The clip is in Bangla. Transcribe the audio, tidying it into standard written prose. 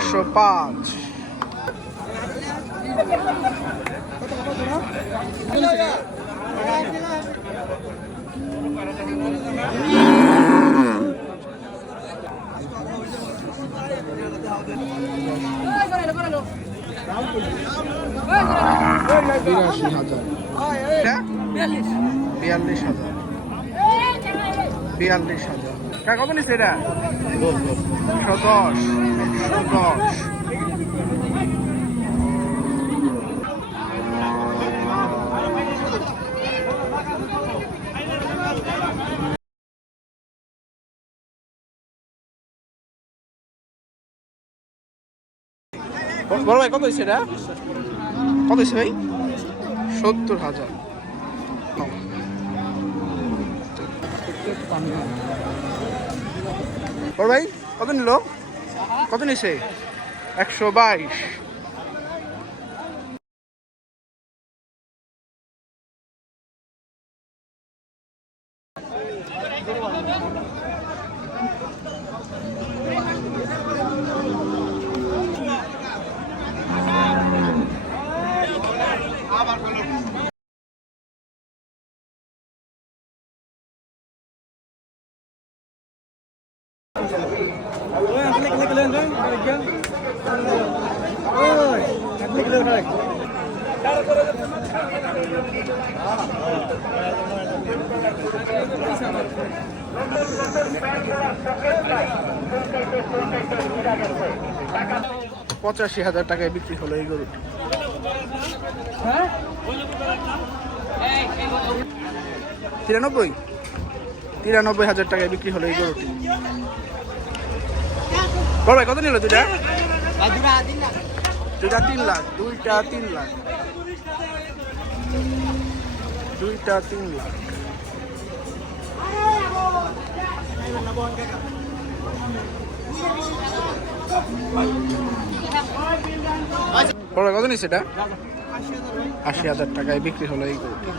105। বিরাশি হাজার, 42,000, 42,000। কত নিচ্ছে এটা? 110, 110। বড় ভাই কত হয়েছে এটা? কত হয়েছে ভাই? 70,000। বড় ভাই কত নিল? কত নিছে? 122। $85,000 টাকায় বিক্রি হলো এই গরুটি। 93,000 টাকায় বিক্রি হলো এই গরুটি। বড় ভাই কত নিল দুইটা? দুইটা 3 লাখ, দুইটা 3 লাখ, দুইটা 3 লাখ। বড় কত নিচ্ছে এটা? 80,000 টাকায় বিক্রি হলো এই গরুটি।